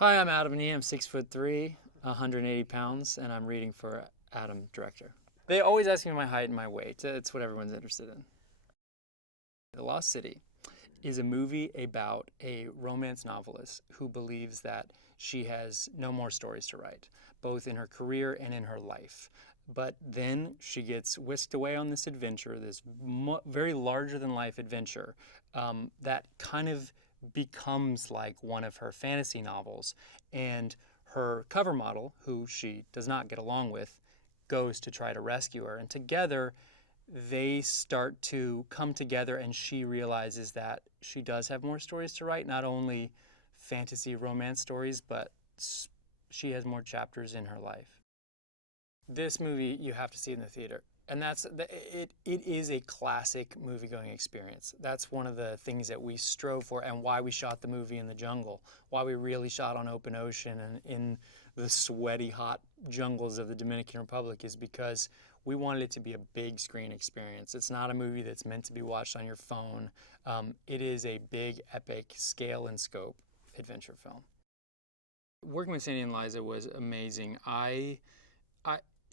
Hi, I'm Adam Nee. I'm 6'3", 180 pounds, and I'm reading for Adam, director. They always ask me my height and my weight. It's what everyone's interested in. The Lost City is a movie about a romance novelist who believes that she has no more stories to write, both in her career and in her life. But then she gets whisked away on this adventure, this very larger than life adventure that kind of becomes like one of her fantasy novels. And her cover model, who she does not get along with, goes to try to rescue her. And together, they start to come together, and she realizes that she does have more stories to write, not only fantasy romance stories, but she has more chapters in her life. This movie you have to see in the theater. And it is a classic movie-going experience. That's one of the things that we strove for, and why we shot the movie in the jungle, why we really shot on open ocean and in the sweaty, hot jungles of the Dominican Republic, is because we wanted it to be a big screen experience. It's not a movie that's meant to be watched on your phone. It is a big, epic, scale and scope adventure film. Working with Sandy and Liza was amazing.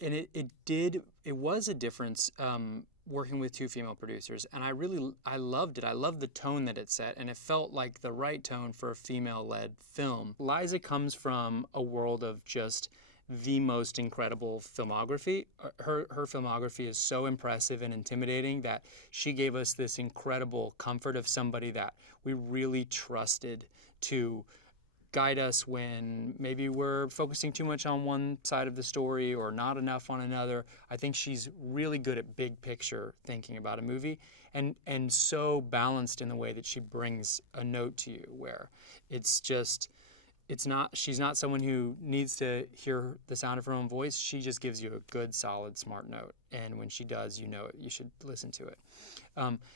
And it was a difference working with two female producers, and I loved it. I loved the tone that it set, and it felt like the right tone for a female-led film. Liza comes from a world of just the most incredible filmography. Her filmography is so impressive and intimidating that she gave us this incredible comfort of somebody that we really trusted to guide us when maybe we're focusing too much on one side of the story or not enough on another. I think she's really good at big picture thinking about a movie, and so balanced in the way that she brings a note to you, where she's not someone who needs to hear the sound of her own voice. She just gives you a good, solid, smart note, and when she does, you know it. You should listen to it.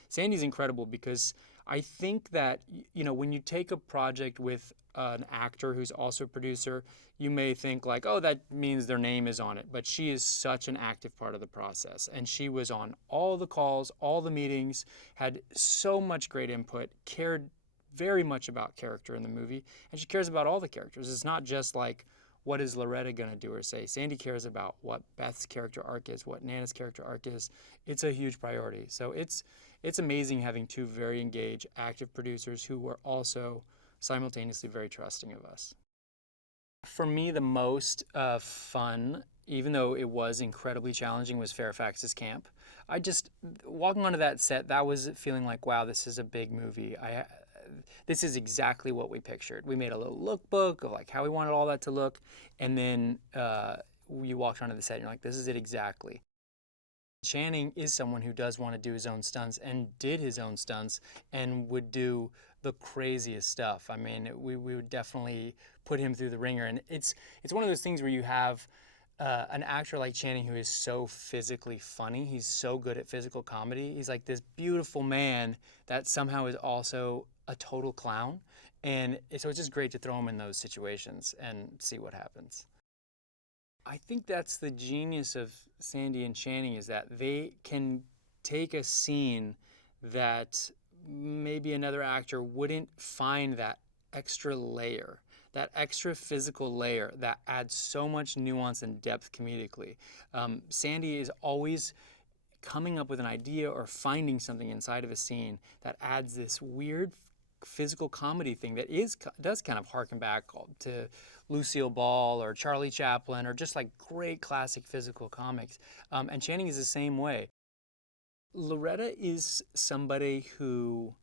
Sandy's incredible because I think that, when you take a project with an actor who's also a producer, you may think like, oh, that means their name is on it. But she is such an active part of the process. And she was on all the calls, all the meetings, had so much great input, cared very much about character in the movie. And she cares about all the characters. It's not just like, what is Loretta going to do or say? Sandy cares about what Beth's character arc is, what Nana's character arc is. It's a huge priority. So it's amazing having two very engaged, active producers who were also simultaneously very trusting of us. For me, the most fun, even though it was incredibly challenging, was Fairfax's camp. Walking onto that set, that was feeling like, wow, this is a big movie. This is exactly what we pictured. We made a little lookbook of like how we wanted all that to look, and then you walked onto the set and you're like, this is it exactly. Channing is someone who does want to do his own stunts and did his own stunts and would do the craziest stuff. I mean, we would definitely put him through the ringer, and it's one of those things where you have an actor like Channing who is so physically funny. He's so good at physical comedy. He's like this beautiful man that somehow is also a total clown, and so it's just great to throw him in those situations and see what happens. I think that's the genius of Sandy and Channing, is that they can take a scene that maybe another actor wouldn't find that extra layer, that extra physical layer that adds so much nuance and depth comedically. Sandy is always coming up with an idea or finding something inside of a scene that adds this weird physical comedy thing that does kind of harken back to Lucille Ball or Charlie Chaplin, or just like great classic physical comics. And Channing is the same way. Loretta is somebody who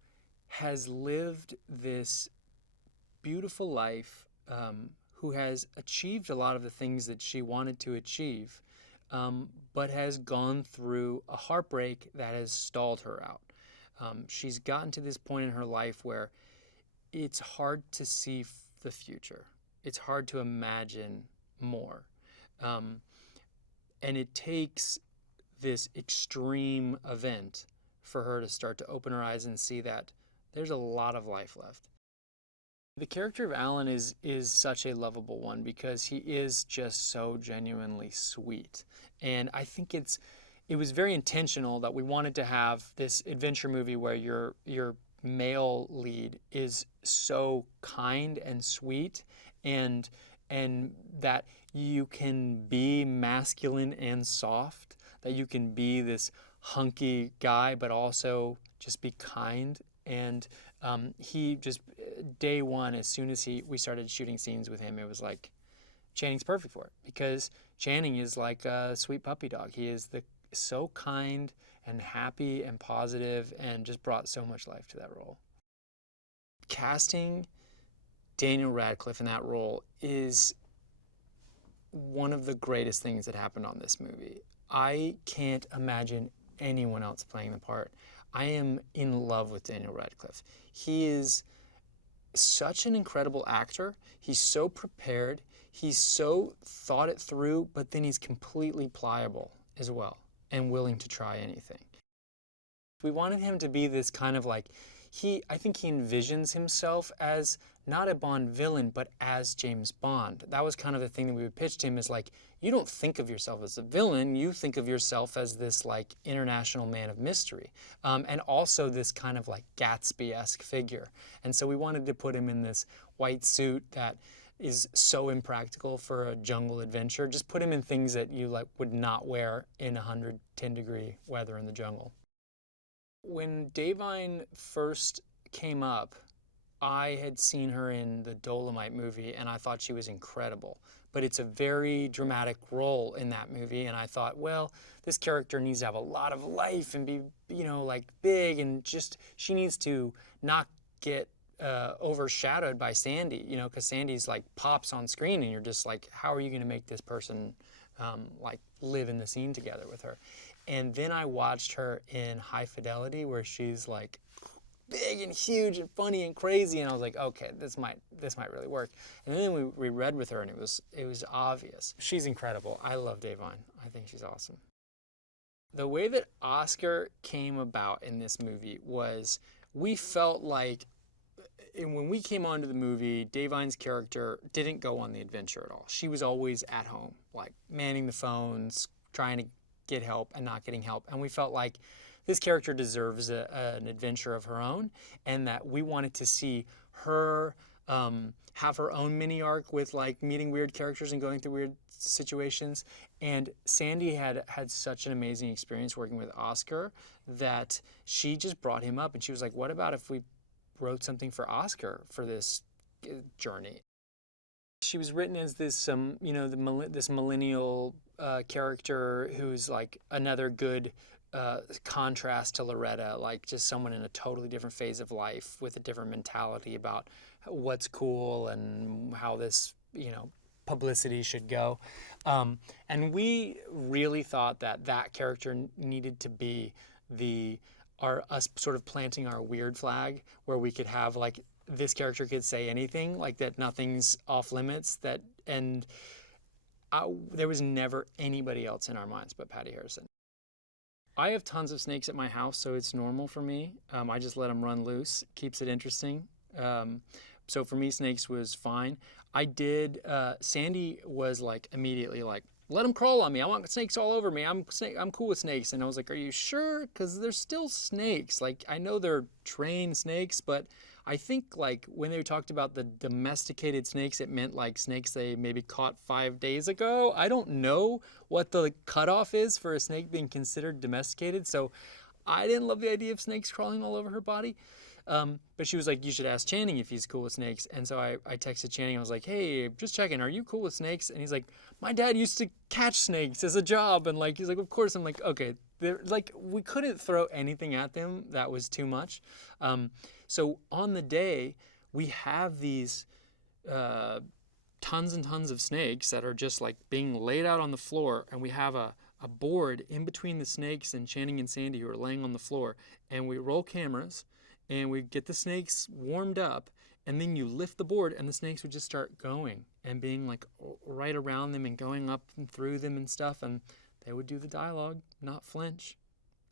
has lived this beautiful life, who has achieved a lot of the things that she wanted to achieve, but has gone through a heartbreak that has stalled her out. She's gotten to this point in her life where it's hard to see the future. It's hard to imagine more. And it takes this extreme event for her to start to open her eyes and see that there's a lot of life left. The character of Alan is such a lovable one because he is just so genuinely sweet. And I think it was very intentional that we wanted to have this adventure movie where your male lead is so kind and sweet and that you can be masculine and soft, that you can be this hunky guy, but also just be kind. And he just, day one, as soon as we started shooting scenes with him, it was like, Channing's perfect for it, because Channing is like a sweet puppy dog. He is so kind and happy and positive and just brought so much life to that role. Casting Daniel Radcliffe in that role is one of the greatest things that happened on this movie. I can't imagine anyone else playing the part. I am in love with Daniel Radcliffe. He is such an incredible actor. He's so prepared. He's so thought it through, but then he's completely pliable as well and willing to try anything. We wanted him to be this kind of like, I think he envisions himself as not a Bond villain, but as James Bond. That was kind of the thing that we would pitch to him, is like, you don't think of yourself as a villain, you think of yourself as this like international man of mystery. And also this kind of like Gatsby-esque figure. And so we wanted to put him in this white suit that is so impractical for a jungle adventure. Just put him in things that you like would not wear in 110-degree weather in the jungle. When Da'Vine first came up, I had seen her in the Dolomite movie, and I thought she was incredible. But it's a very dramatic role in that movie, and I thought, well, this character needs to have a lot of life and be, like big, and just, she needs to not get overshadowed by Sandy, because Sandy's like pops on screen, and you're just like, how are you going to make this person like live in the scene together with her? And then I watched her in High Fidelity, where she's like big and huge and funny and crazy, and I was like, okay, this might really work. And then we read with her, and it was obvious. She's incredible. I love Da'Vine. I think she's awesome. The way that Oscar came about in this movie was, we felt like, and when we came onto the movie, Da'Vine's character didn't go on the adventure at all. She was always at home, like manning the phones, trying to get help and not getting help. And we felt like this character deserves an adventure of her own, and that we wanted to see her have her own mini arc with like meeting weird characters and going through weird situations. And Sandy had such an amazing experience working with Oscar that she just brought him up, and she was like, what about if we wrote something for Oscar for this journey? She was written as this, this millennial character who's like another good contrast to Loretta, like just someone in a totally different phase of life with a different mentality about what's cool and how this, publicity should go. And we really thought that character needed to be us sort of planting our weird flag, where we could have like, this character could say anything, like that nothing's off limits, and there was never anybody else in our minds but Patti Harrison. I have tons of snakes at my house, so it's normal for me. I just let them run loose. Keeps it interesting. So for me, snakes was fine. Sandy was like immediately like, let them crawl on me. I want snakes all over me. I'm cool with snakes. And I was like, are you sure? Because they're still snakes. Like, I know they're trained snakes, but I think like when they talked about the domesticated snakes, it meant like snakes they maybe caught 5 days ago. I don't know what the cutoff is for a snake being considered domesticated. So I didn't love the idea of snakes crawling all over her body. But she was like, you should ask Channing if he's cool with snakes. And so I texted Channing. I was like, hey, just checking, are you cool with snakes? And he's like, my dad used to catch snakes as a job. And like, he's like, of course. I'm like, okay. Like, we couldn't throw anything at them that was too much. So on the day, we have these tons and tons of snakes that are just like being laid out on the floor. And we have a board in between the snakes and Channing and Sandy, who are laying on the floor. And we roll cameras, and we get the snakes warmed up, and then you lift the board, and the snakes would just start going and being like right around them and going up and through them and stuff, and they would do the dialogue, not flinch.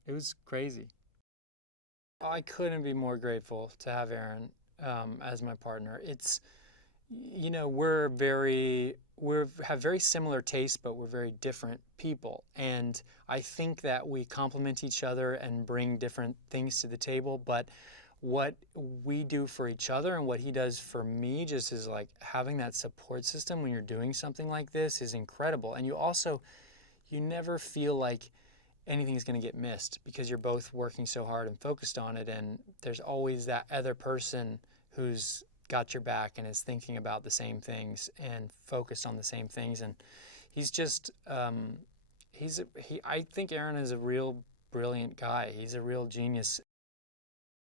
It was crazy. I couldn't be more grateful to have Aaron as my partner. It's, we have very similar tastes, but we're very different people. And I think that we complement each other and bring different things to the table, but what we do for each other and what he does for me, just is like having that support system when you're doing something like this is incredible. And you never feel like anything's going to get missed because you're both working so hard and focused on it, and there's always that other person who's got your back and is thinking about the same things and focused on the same things. And he's just I think Aaron is a real brilliant guy. He's a real genius.